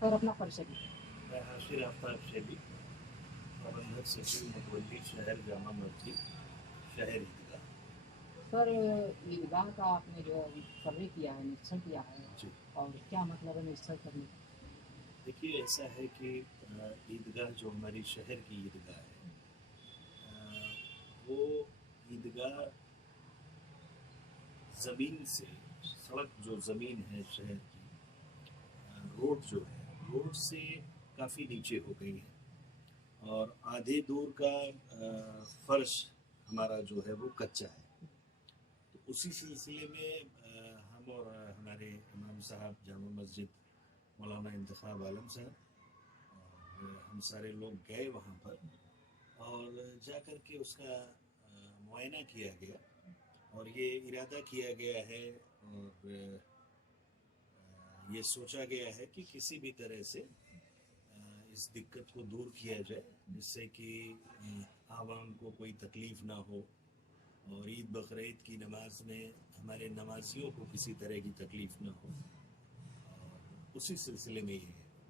Sir अपना परिचय दीजिए। मैं हाशिर आफ्ताब शेबी, प्रबंधक सचिव मुतवल्ली शहर जामा मस्जिद शहर ईदगाह। सर ईदगाह का आपने जो सर्वे किया है, निरीक्षण किया है, जी, और क्या मतलब है निरीक्षण करने का? देखिए ऐसा है कि ईदगाह जो हमारी शहर की ईदगाह है, वो ईदगाह ज़मीन से, सड़क जो ज़मीन है शहर की, रोड जो है, रोड से काफ़ी नीचे हो गई है और आधे दूर का फर्श हमारा जो है वो कच्चा है। तो उसी सिलसिले में हम और हमारे इमाम साहब जामा मस्जिद मौलाना इंतखाब आलम साहब और हम सारे लोग गए वहाँ पर और जा कर के उसका मुआयना किया गया और ये इरादा किया गया है और ये सोचा गया है कि किसी भी तरह से इस दिक्कत को दूर किया जाए जिससे कि आवाम को कोई तकलीफ़ ना हो और ईद बकरीद की नमाज में हमारे नमाजियों को किसी तरह की तकलीफ़ ना हो और उसी सिलसिले में ये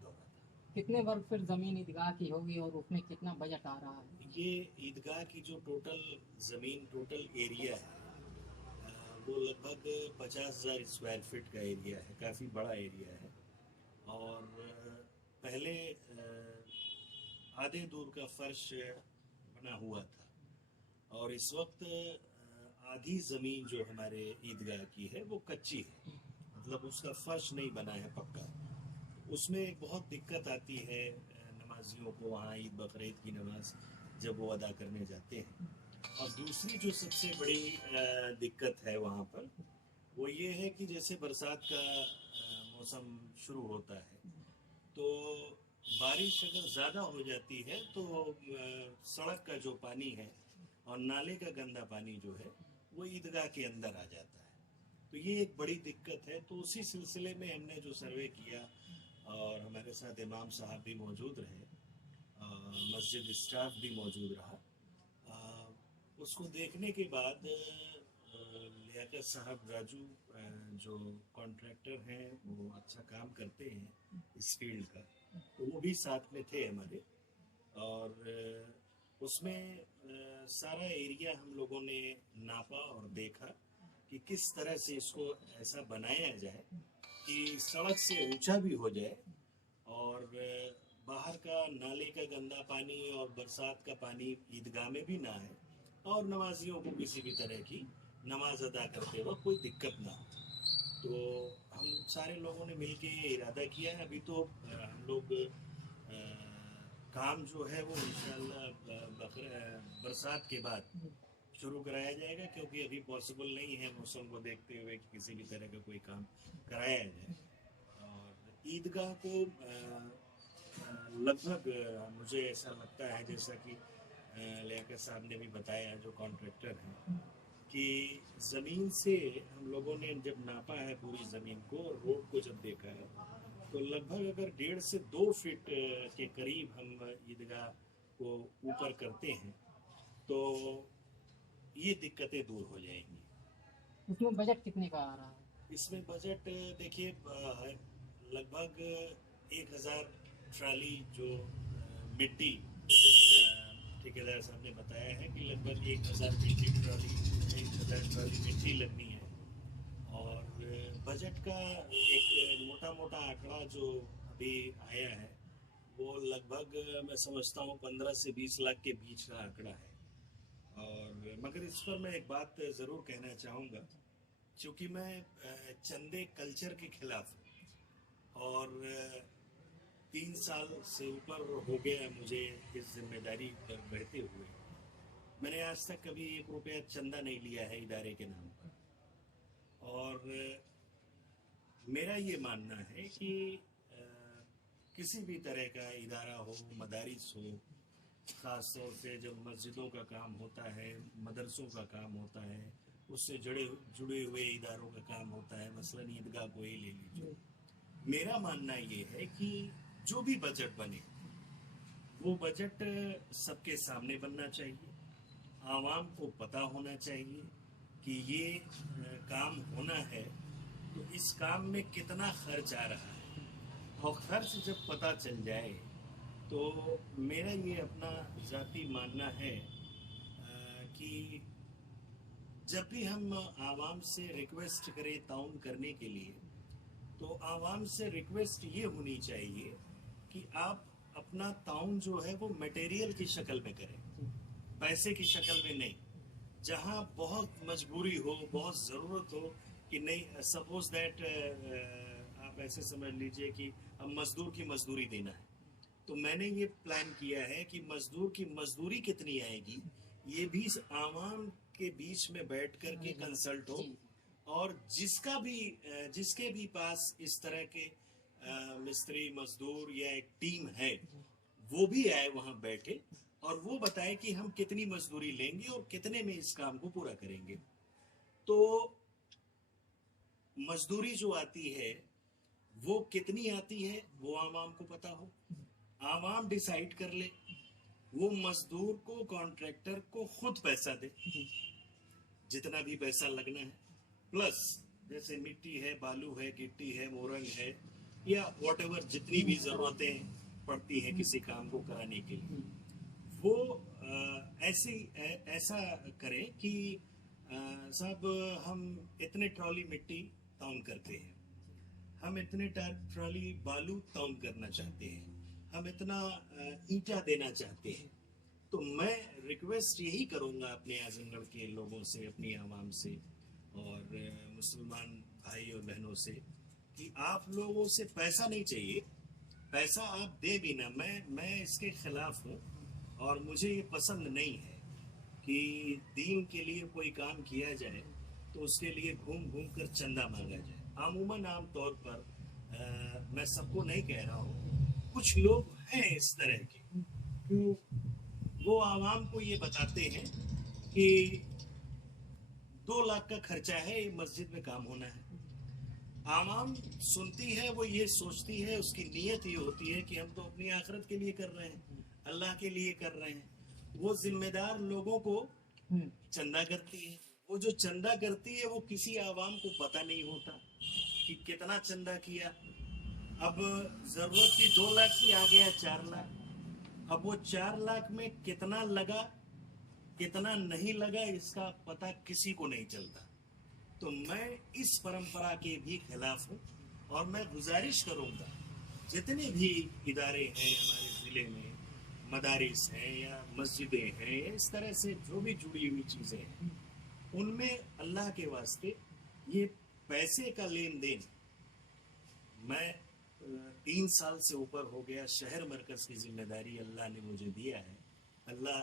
दौरा था। कितने वर्ग फिर जमीन ईदगाह की होगी और उसमें कितना बजट आ रहा है? ये ईदगाह की जो टोटल एरिया है वो लगभग 50,000 स्क्वायर फीट का एरिया है, काफ़ी बड़ा एरिया है और पहले आधे दूर का फर्श बना हुआ था और इस वक्त आधी ज़मीन जो हमारे ईदगाह की है वो कच्ची है, मतलब उसका फर्श नहीं बना है पक्का। उसमें एक बहुत दिक्कत आती है नमाजियों को वहाँ ईद बकरीद की नमाज जब वो अदा करने जाते हैं। और दूसरी जो सबसे बड़ी दिक्कत है वहाँ पर वो ये है कि जैसे बरसात का मौसम शुरू होता है तो बारिश अगर ज़्यादा हो जाती है तो सड़क का जो पानी है और नाले का गंदा पानी जो है वो ईदगाह के अंदर आ जाता है। तो ये एक बड़ी दिक्कत है। तो उसी सिलसिले में हमने जो सर्वे किया और हमारे साथ इमाम साहब भी मौजूद रहे, मस्जिद स्टाफ भी मौजूद रहा। उसको देखने के बाद लियाकत साहब राजू जो कॉन्ट्रैक्टर हैं वो अच्छा काम करते हैं इस फील्ड का, तो वो भी साथ में थे हमारे और उसमें सारा एरिया हम लोगों ने नापा और देखा कि किस तरह से इसको ऐसा बनाया जाए कि सड़क से ऊंचा भी हो जाए और बाहर का नाले का गंदा पानी और बरसात का पानी ईदगाह में भी ना आए और नमाजियों को किसी भी तरह की नमाज अदा करते वक्त कोई दिक्कत ना हो। तो हम सारे लोगों ने मिलके ये इरादा किया है। अभी तो हम लोग काम जो है वो इंशाल्लाह बरसात के बाद शुरू कराया जाएगा क्योंकि अभी पॉसिबल नहीं है मौसम को देखते हुए कि किसी भी तरह का कोई काम कराया जाए। और ईदगाह को लगभग मुझे ऐसा लगता है जैसा कि लियाकत साहब ने भी बताया जो कॉन्ट्रैक्टर हैं कि ज़मीन से हम लोगों ने जब नापा है पूरी ज़मीन को और रोड को जब देखा है तो लगभग अगर 1.5 से 2 फीट के करीब हम ईदगाह को ऊपर करते हैं तो ये दिक्कतें दूर हो जाएंगी। उसमें बजट कितने का आ रहा है? इसमें बजट देखिए लगभग 1,000 ट्राली जो मिट्टी ठेकेदार साहब ने बताया है कि लगभग 1,000 ट्राली मिट्टी लगनी है और बजट का एक मोटा मोटा आंकड़ा जो अभी आया है वो लगभग मैं समझता हूँ 15 से 20 लाख के बीच का आंकड़ा है। और मगर इस पर मैं एक बात ज़रूर कहना चाहूँगा क्योंकि मैं चंदे कल्चर के खिलाफ हूँ और 3 साल से ऊपर हो गया मुझे इस जिम्मेदारी पर रहते हुए। मैंने आज तक कभी 1 रुपया चंदा नहीं लिया है इदारे के नाम पर और मेरा ये मानना है कि किसी भी तरह का इदारा हो, मदारिस हो, ख़ास तौर से जब मस्जिदों का काम होता है, मदरसों का काम होता है, उससे जुड़े हुए इदारों का काम होता है, मसलन ईदगाह को ही ले लीजिए। मेरा मानना ये है कि जो भी बजट बने वो बजट सबके सामने बनना चाहिए, आवाम को पता होना चाहिए कि ये काम होना है तो इस काम में कितना खर्च आ रहा है और खर्च जब पता चल जाए तो मेरा ये अपना ज़ाती मानना है कि जब भी हम आवाम से रिक्वेस्ट करें ताउन करने के लिए तो आवाम से रिक्वेस्ट ये होनी चाहिए कि आप अपना ताउन जो है वो मटेरियल की शक्ल में करें, पैसे की शक्ल में नहीं। जहाँ बहुत मजबूरी हो, बहुत ज़रूरत हो कि नहीं, सपोज दैट आप ऐसे समझ लीजिए कि अब मजदूर की मजदूरी देना है, तो मैंने ये प्लान किया है कि मजदूर की मजदूरी कितनी आएगी ये भी आवाम के बीच में बैठ कर के कंसल्ट हो, और जिसके भी पास इस तरह के मिस्त्री मजदूर या एक टीम है वो भी आए वहां बैठे और वो बताए कि हम कितनी मजदूरी लेंगे और कितने में इस काम को पूरा करेंगे। तो मजदूरी जो आती है वो कितनी आती है वो आवाम को पता हो, आवाम डिसाइड कर ले, वो मजदूर को कॉन्ट्रैक्टर को खुद पैसा दे जितना भी पैसा लगना है, प्लस जैसे मिट्टी है, बालू है, गिट्टी है, मोरंग है या व्हाटएवर जितनी भी जरूरतें पड़ती हैं किसी काम को कराने के लिए, वो ऐसा करें कि साहब हम इतने ट्रॉली मिट्टी ताउन करते हैं, हम इतने ट्रॉली बालू ताउन करना चाहते हैं, हम इतना ईंटा देना चाहते हैं। तो मैं रिक्वेस्ट यही करूंगा अपने आजमगढ़ के लोगों से, अपनी आवाम से और मुसलमान भाई और बहनों से कि आप लोगों से पैसा नहीं चाहिए, पैसा आप दे भी ना, मैं इसके खिलाफ हूँ और मुझे ये पसंद नहीं है कि दीन के लिए कोई काम किया जाए तो उसके लिए घूम घूम कर चंदा मांगा जाए। आमूमन आम तौर पर मैं सबको नहीं कह रहा हूँ, कुछ लोग हैं इस तरह के, वो आवाम को ये बताते हैं कि 2 लाख का खर्चा है, ये मस्जिद में काम होना है। आवाम सुनती है, वो ये सोचती है, उसकी नीयत ये होती है कि हम तो अपनी आखिरत के लिए कर रहे हैं, अल्लाह के लिए कर रहे हैं। वो जिम्मेदार लोगों को चंदा करती है, वो जो चंदा करती है वो किसी आवाम को पता नहीं होता कि कितना चंदा किया। अब जरूरत थी 2 लाख की, आ गया 4 लाख। अब वो 4 लाख में कितना लगा कितना नहीं लगा इसका पता किसी को नहीं चलता। तो मैं इस परंपरा के भी खिलाफ हूँ और मैं गुजारिश करूंगा जितने भी इदारे हैं हमारे जिले में, मदारिस हैं या मस्जिदें हैं या इस तरह से जो भी जुड़ी हुई चीजें हैं, उनमें अल्लाह के वास्ते ये पैसे का लेन देन, मैं 3 साल से ऊपर हो गया शहर मरकज की जिम्मेदारी अल्लाह ने मुझे दिया है, अल्लाह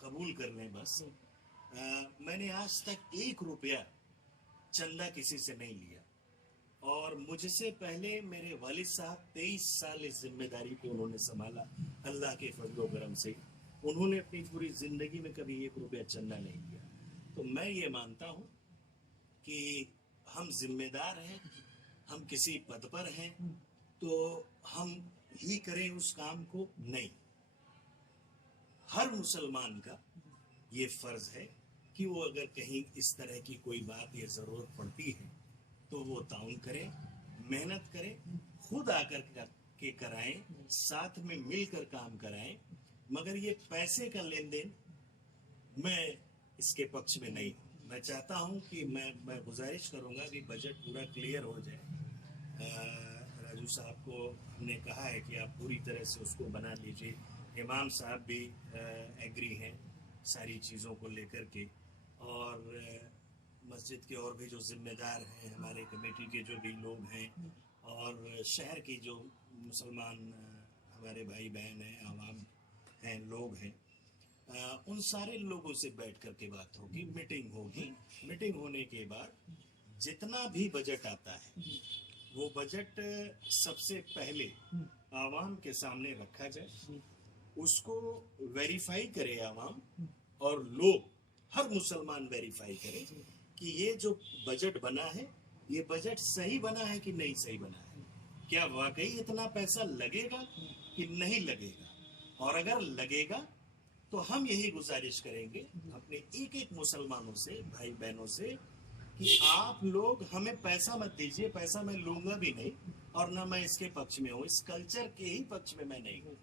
कबूल कर लें बस। मैंने आज तक 1 रुपया चंदा किसी से नहीं लिया और मुझसे पहले मेरे वालिद साहब 23 साल इस जिम्मेदारी को उन्होंने संभाला, अल्लाह के फजल करम से उन्होंने अपनी पूरी जिंदगी में कभी 1 रुपया चंदा नहीं लिया। तो मैं ये मानता हूँ कि हम जिम्मेदार हैं, हम किसी पद पर हैं तो हम ही करें उस काम को, नहीं, हर मुसलमान का ये फर्ज है कि वो अगर कहीं इस तरह की कोई बात या जरूरत पड़ती है तो वो ताउन करें, मेहनत करें, खुद आकर के कराएं, साथ में मिलकर काम कराएं। मगर ये पैसे का लेन देन मैं इसके पक्ष में नहीं हूँ। मैं चाहता हूँ कि मैं गुजारिश करूँगा कि बजट पूरा क्लियर हो जाए। राजू साहब को हमने कहा है कि आप पूरी तरह से उसको बना लीजिए, इमाम साहब भी एग्री हैं सारी चीज़ों को लेकर के, और मस्जिद के और भी जो जिम्मेदार हैं, हमारे कमेटी के जो भी लोग हैं और शहर की जो मुसलमान हमारे भाई बहन हैं, आवाम हैं, लोग हैं, उन सारे लोगों से बैठ कर के बात होगी, मीटिंग होगी। मीटिंग होने के बाद जितना भी बजट आता है वो बजट सबसे पहले आवाम के सामने रखा जाए, उसको वेरीफाई करे आवाम और लोग, हर मुसलमान वेरीफाई करे कि ये जो बजट बना है ये बजट सही बना है कि नहीं सही बना है, क्या वाकई इतना पैसा लगेगा कि नहीं लगेगा। और अगर लगेगा तो हम यही गुजारिश करेंगे अपने एक एक मुसलमानों से, भाई बहनों से, कि आप लोग हमें पैसा मत दीजिए, पैसा मैं लूंगा भी नहीं, और न मैं इसके पक्ष में हूँ, इस कल्चर के ही पक्ष में मैं नहीं हूँ।